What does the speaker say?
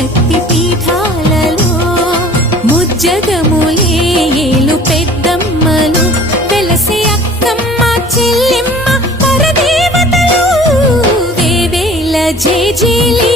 శక్తి పీఠాలలో ముజ్జగములే ఏలు పెద్దమ్మలు వెలసే అక్కమ్మ చెల్లెమ్మ పరదేవతలు వేవేల జేజేలే